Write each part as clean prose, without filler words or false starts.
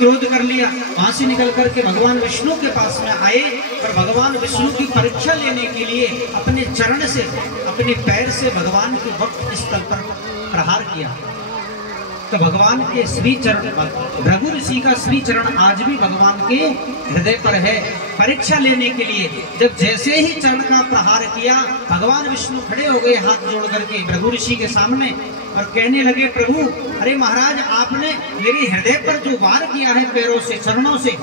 क्रोध कर लिया। वहां से निकल करके भगवान विष्णु के पास में आए और भगवान विष्णु की परीक्षा लेने के लिए अपने चरण से, अपने पैर से भगवान के वक्ष स्थल पर प्रहार किया। तो भगवान के श्री चरण, भृगु ऋषि का श्री चरण आज भी भगवान के हृदय पर है। परीक्षा लेने के लिए जब जैसे ही चरण का प्रहार किया, भगवान विष्णु खड़े हो गए हाथ जोड़ करके भृगु ऋषि के सामने और कहने लगे, प्रभु अरे महाराज, आपने मेरे हृदय पर जो वार किया है पैरों से, चरणों से,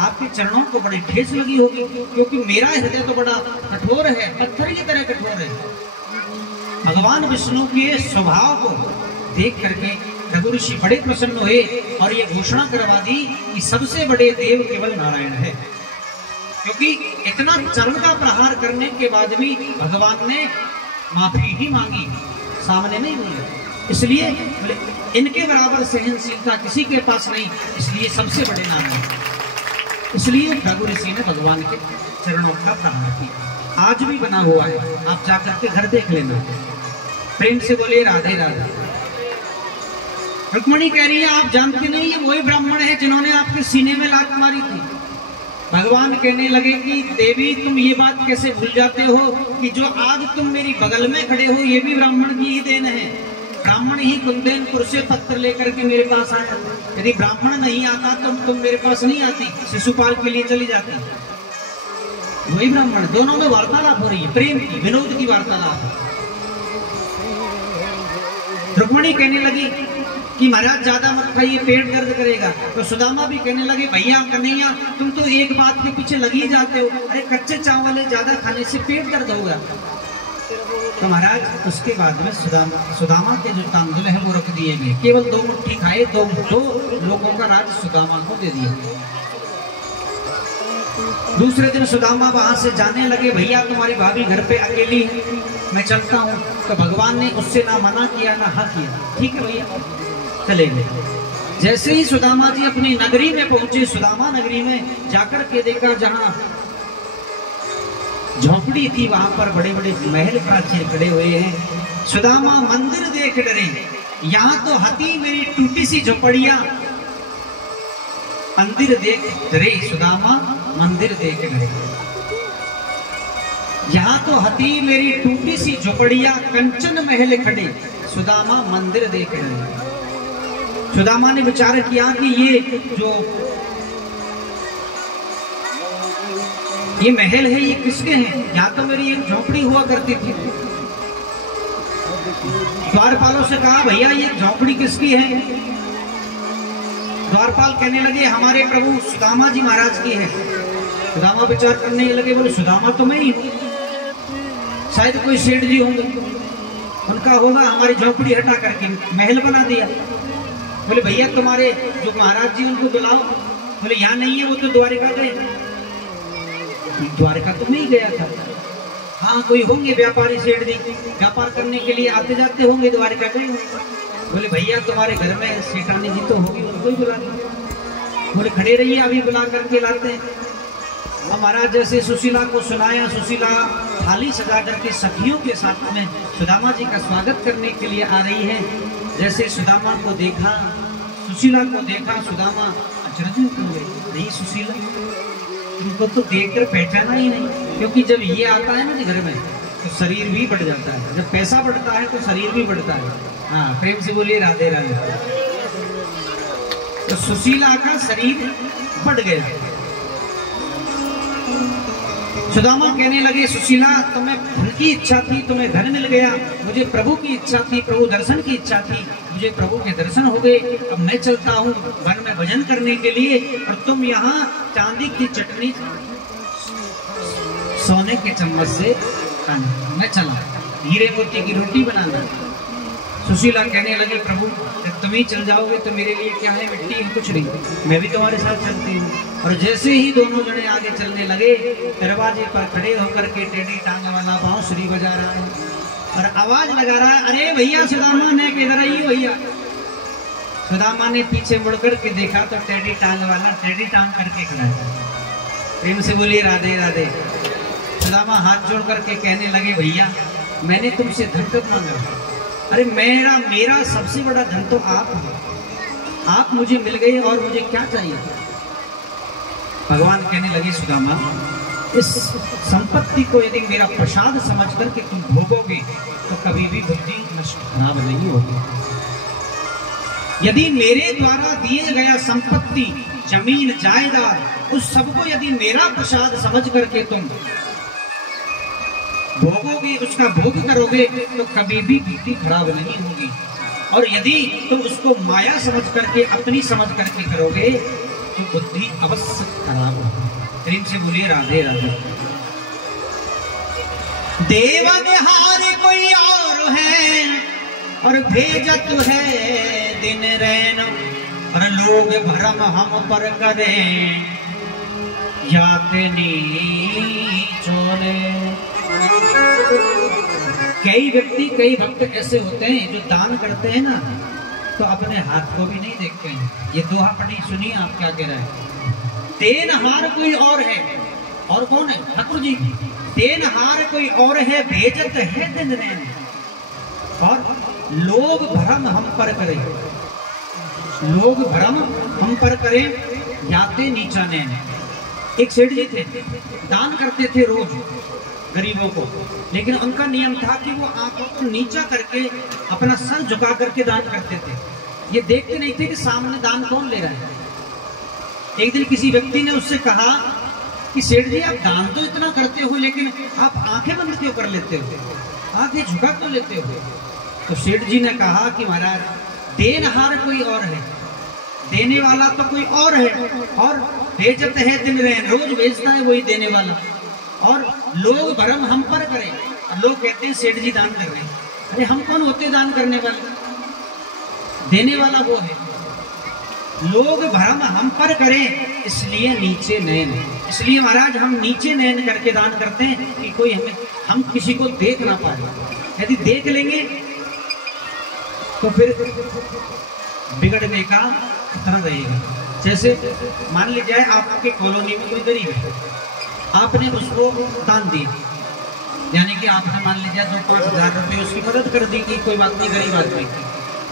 आपके चरणों को बड़ी ठेस लगी होगी, क्योंकि मेरा हृदय तो बड़ा कठोर है, पत्थर की तरह कठोर है। भगवान विष्णु के स्वभाव को देख करके भृगु ऋषि बड़े प्रसन्न हुए और ये घोषणा करवा दी कि सबसे बड़े देव केवल नारायण है, क्योंकि इतना चरण का प्रहार करने के बाद भी भगवान ने माफी ही मांगी, सामने नहीं बोले। इसलिए इनके बराबर सहनशीलता किसी के पास नहीं, इसलिए सबसे बड़े नारायण। इसलिए भृगु ऋषि ने भगवान के चरणों का प्रहार किया। आज भी बना हुआ है, आप जाकर के घर देख लेना। प्रेम से बोलिए राधे राधे। रुक्मणी कह रही है, आप जानते नहीं ये वही ब्राह्मण है जिन्होंने आपके सीने में लात मारी थी। भगवान कहने लगे कि देवी, तुम ये बात कैसे भूल जाते हो कि जो आज तुम मेरी बगल में खड़े हो ये भी ब्राह्मण की ही देन है। ब्राह्मण ही कुंदेनपुर से पत्र लेकर के मेरे पास आया। यदि ब्राह्मण नहीं आता तो तुम मेरे पास नहीं आती, शिशुपाल के लिए चली जाती। वही ब्राह्मण, दोनों में वार्तालाप हो रही है, प्रेम की, विनोद की वार्तालाप। रुक्मणी कहने लगी कि महाराज ज्यादा मत खाइए, पेट दर्द करेगा। तो सुदामा भी कहने लगे, भैया कन्हैया, तुम तो एक बात के पीछे लग ही जाते हो, अरे कच्चे चावल ज्यादा खाने से पेट दर्द होगा। तो महाराज उसके बाद में सुदामा के जो तांदुल है वो रख दिए गए, केवल 2 मुट्ठी खाए, 2 लोगों का राज सुदामा को दे दिया। दूसरे दिन सुदामा वहां से जाने लगे, भैया तुम्हारी भाभी घर पे अकेली है, मैं चलता हूँ। तो भगवान ने उससे ना मना किया ना हाँ किया, ठीक है भैया चले गए। जैसे ही सुदामा जी अपनी नगरी में पहुंचे, सुदामा नगरी में जाकर के देखा जहां झोपड़ी थी वहां पर बड़े बड़े महल प्राचीन खड़े हुए हैं। सुदामा मंदिर देख डरे, यहाँ तो हती मेरी टूटी सी झोपड़िया। मंदिर देख डरे सुदामा, मंदिर देख डरे। यहाँ तो हती मेरी टूटी सी झोपड़िया, कंचन महल खड़े, सुदामा मंदिर देख डरे। सुदामा ने विचार किया कि ये महल है ये किसके हैं? यहाँ तो मेरी एक झोपड़ी हुआ करती थी। द्वारपालों से कहा, भैया ये झोपड़ी किसकी है? द्वारपाल कहने लगे, हमारे प्रभु सुदामा जी महाराज की है। सुदामा विचार करने लगे, बोले सुदामा तो मैं ही हूँ, शायद कोई सेठ जी होंगे, उनका होगा, हमारी झोपड़ी हटा करके महल बना दिया। बोले भैया तुम्हारे जो महाराज जी उनको बुलाओ। बोले यहाँ नहीं है, वो तो द्वारिका गए। द्वारिका तो नहीं गया था। हाँ कोई होंगे व्यापारी सेठ जी, व्यापार करने के लिए आते जाते होंगे, द्वारिका गए होंगे। बोले भैया तुम्हारे घर में सेठानी जी तो होगी, उनको ही बुला लो। बोले खड़े रहिए, अभी बुला करके लाते हैं। और महाराज जैसे सुशीला को सुनाया, सुशीला थाली सजा करके सखियों के साथ में सुदामा जी का स्वागत करने के लिए आ रही है। जैसे सुदामा को देखा, सुशीला को देखा, सुदामा अचरज हो गए, नहीं सुशीला उनको तो देखकर पहचाना ही नहीं, क्योंकि जब ये आता है ना घर में तो शरीर भी बढ़ जाता है, जब पैसा बढ़ता है तो शरीर भी बढ़ता है। हाँ प्रेम से बोलिए राधे राधे। तो सुशीला का शरीर बढ़ गया। सुदामा कहने लगे, सुशीला तुम्हें धन की इच्छा थी, तुम्हें धन मिल गया, मुझे प्रभु की इच्छा थी, प्रभु दर्शन की इच्छा थी, मुझे प्रभु के दर्शन हो गए। अब मैं चलता हूँ वन में भजन करने के लिए, और तुम यहाँ चांदी की चटनी सोने के चम्मच से खाना, मैं चला हीरे मोती की रोटी बनाना। सुशीला कहने लगे, प्रभु जब तुम ही चल जाओगे तो मेरे लिए क्या है, मिट्टी है, कुछ नहीं, मैं भी तुम्हारे साथ चलती हूँ। और जैसे ही दोनों जने आगे चलने लगे, दरवाजे पर खड़े होकर के टेढ़ी टांग वाला बांसुरी बजा रहा है और आवाज लगा रहा है, अरे भैया सुदामा ने किधर आइए भैया। सुदामा ने पीछे मुड़कर के देखा तो टेढ़ी टांग वाला टेढ़ी टांग करके खड़ा है। प्रेम से बोलिए राधे राधे। सुदामा हाथ जोड़ करके कहने लगे, भैया मैंने तुमसे धन कब मांगा? अरे मेरा सबसे बड़ा धन तो आप हो, आप मुझे मिल गए और मुझे क्या चाहिए। भगवान कहने लगे सुदामा, इस संपत्ति को यदि मेरा प्रसाद समझ करके तुम भोगोगे तो कभी भी बुद्धि नष्ट खराब नहीं होगी। यदि मेरे द्वारा दिए गया संपत्ति, जमीन, जायदाद, उस सबको यदि मेरा प्रसाद समझ करके तुम भोगोगे, उसका भोग करोगे तो कभी भी बुद्धि खराब नहीं होगी। और यदि तुम उसको माया समझ करके, अपनी समझ करके करोगे तो बुद्धि अवश्य खराब होगी। प्रेम से बोलिए राधे राधे। देवदेहारी कोई और है और भेजत है दिन रैन, और लोग भरम हम पर करें जाते नीचोले। कई व्यक्ति, कई भक्त ऐसे होते हैं जो दान करते हैं ना तो अपने हाथ को भी नहीं देखते हैं। ये दोहा पढ़ी, सुनिए आप क्या कह रहे हैं। देनहार कोई और है, और कौन है? ठाकुर जी। देनहार कोई और है, भेजत है दिन रैन, और लोग भरम हम पर करें, लोग भरम हम पर करें जाते नीचा नैन। एक सेठ जी थे, दान करते थे रोज गरीबों को, लेकिन उनका नियम था कि वो आंखों को नीचा करके, अपना सर झुका करके दान करते थे। ये देखते नहीं थे कि सामने दान कौन ले रहा है। एक दिन किसी व्यक्ति ने उससे कहा कि सेठ जी, आप दान तो इतना करते हो लेकिन आप आंखें बंद क्यों कर लेते हो, आंखें झुका क्यों लेते हो? तो सेठ जी ने कहा कि महाराज, देनहार कोई और है, देने वाला तो कोई और है, और भेजत है दिन रैन, रोज भेजता है वही देने वाला, और लोग भरम हम पर करें। लोग कहते हैं सेठ जी दान कर रहे हैं। अरे हम कौन होते दान करने वाले? देने वाला वो है। लोग भरम हम पर करें इसलिए नीचे नयन। इसलिए महाराज हम नीचे नयन करके दान करते हैं कि कोई हम किसी को देख ना पाए। यदि देख लेंगे तो फिर बिगड़ने का खतरा रहेगा। जैसे मान लीजिए आपके कॉलोनी में कोई गरीब है, आपने उसको दान दिया, यानी कि आपने मान लीजिए 2-5 हज़ार रुपये उसकी मदद कर दी कि कोई बात नहीं, गरीब आदमी।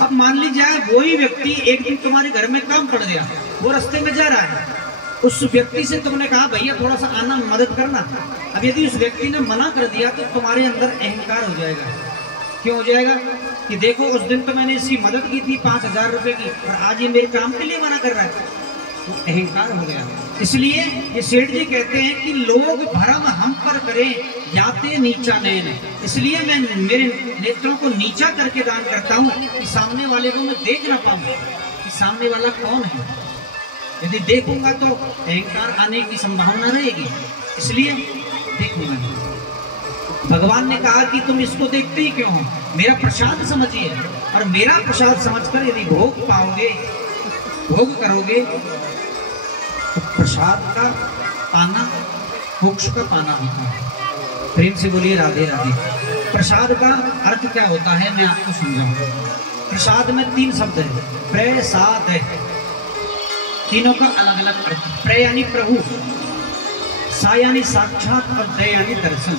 अब मान लीजिए वही व्यक्ति एक दिन तुम्हारे घर में काम पड़ गया, वो रास्ते में जा रहा है, उस व्यक्ति से तुमने कहा भैया थोड़ा सा आना, मदद करना। अब यदि उस व्यक्ति ने मना कर दिया तो तुम्हारे अंदर अहंकार हो जाएगा। क्यों हो जाएगा? कि देखो उस दिन तो मैंने इसकी मदद की थी 5,000 रुपए की, और आज ये मेरे काम के लिए मना कर रहा है, तो अहंकार हो गया। इसलिए ये सेठ जी कहते हैं कि लोग भरम हम पर करें जाते नीचा नयन। इसलिए मैं मेरे नेत्रों को नीचा करके दान करता हूँ कि सामने वाले को मैं देख ना पाऊँ कि सामने वाला कौन है। यदि देखूंगा तो अहंकार आने की संभावना रहेगी, इसलिए देखूंगा। भगवान ने कहा कि तुम इसको देखते ही क्यों हो, मेरा प्रसाद समझिए, और मेरा प्रसाद समझकर यदि भोग पाओगे, भोग करोगे, तो प्रसाद का पाना मोक्ष का पाना होता है। प्रेम से बोलिए राधे राधे। प्रसाद का अर्थ क्या होता है मैं आपको समझाऊंगा। प्रसाद में 3 शब्द है, प्रसाद, तीनों का अलग अलग अर्थ। प्र यानी प्रभु, सा यानी साक्षात, और द यानी दर्शन।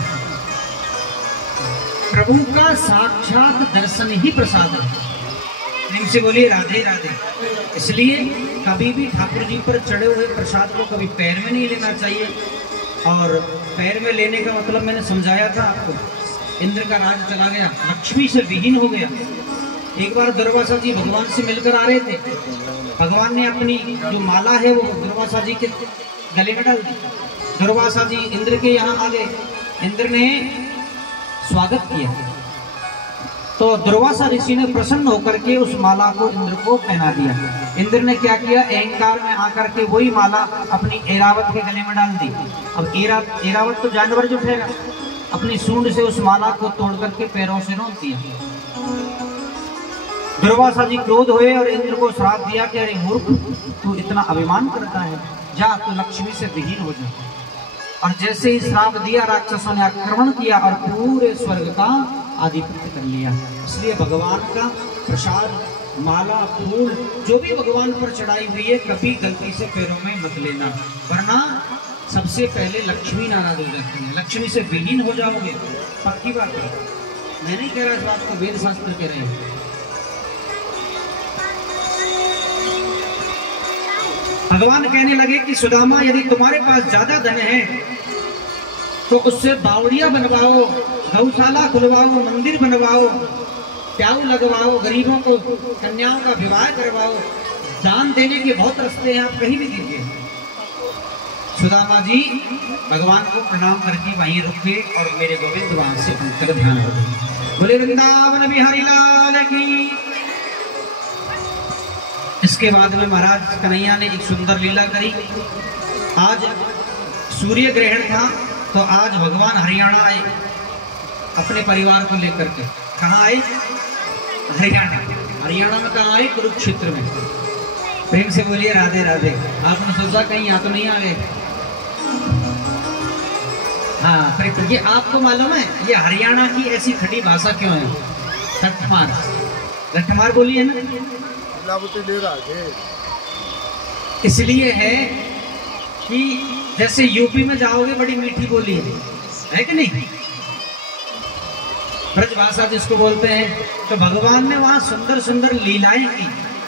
प्रभु का साक्षात दर्शन ही प्रसाद है। प्रेम से बोलिए राधे राधे। इसलिए कभी भी ठाकुर जी पर चढ़े हुए प्रसाद को कभी पैर में नहीं लेना चाहिए। और पैर में लेने का मतलब मैंने समझाया था आपको, इंद्र का राज चला गया, लक्ष्मी से विहीन हो गया। एक बार दुर्वासा जी भगवान से मिलकर आ रहे थे, भगवान ने अपनी जो माला है वो दुर्वासा जी के गले में डाल दी। दुर्वासा जी इंद्र के यहाँ आ गए, इंद्र ने स्वागत किया, तो दुर्वासा ऋषि ने प्रसन्न होकर के उस माला को इंद्र को पहना दिया। इंद्र ने क्या किया, अहंकार में आकर के वही माला अपनी ऐरावत के गले में डाल दी। अब ऐरावत तो जानवर जो ठहरा, अपनी सूंड से उस माला को तोड़ करके पैरों से रोक दिया। दुर्वासा जी क्रोध हुए और इंद्र को श्राप दिया कि अरे मूर्ख, तू इतना अभिमान करता है, जा तू लक्ष्मी से विहीन हो जा। और जैसे ही श्राप दिया, राक्षसों ने आक्रमण किया और पूरे स्वर्ग का आधिपत्य कर लिया। इसलिए भगवान का प्रसाद, माला, फूल जो भी भगवान पर चढ़ाई हुई है, कभी गलती से पैरों में मत लेना, वरना सबसे पहले लक्ष्मी नाराज हो जाती है, लक्ष्मी से विहीन हो जाओगे। पक्की बात है, मैं नहीं कह रहा इस बात को, वेद शास्त्र कह रहे हैं। भगवान कहने लगे कि सुदामा, यदि तुम्हारे पास ज्यादा धन है तो उससे बावड़िया बनवाओ, गौशाला खुलवाओ, मंदिर बनवाओ, प्याऊ लगवाओ, गरीबों को कन्याओं का विवाह करवाओ, दान देने के बहुत रास्ते हैं, आप कहीं भी दीजिए। सुदामा जी भगवान को प्रणाम करके वहीं रुक गए और मेरे गोविंद वहां से उनका ध्यान हो गया। बोले वृंदावन बिहारी लाल की। इसके बाद में महाराज कन्हैया ने एक सुंदर लीला करी। आज सूर्य ग्रहण था तो आज भगवान हरियाणा आए अपने परिवार को लेकर के। कहाँ आए? हरियाणा। हरियाणा में कहाँ आए? कुरुक्षेत्र में। प्रेम से बोलिए राधे राधे। आपने सोचा कहीं यहाँ तो नहीं आ गए? हाँ, फिर ये आपको मालूम है ये हरियाणा की ऐसी खड़ी भाषा क्यों है? लठमार। लठमार बोलिए ना। इसलिए है कि जैसे यूपी में जाओगे बड़ी मीठी बोली है कि नहीं? ब्रज भाषा जिसको बोलते हैं। तो भगवान ने वहां सुंदर सुंदर लीलाएं की।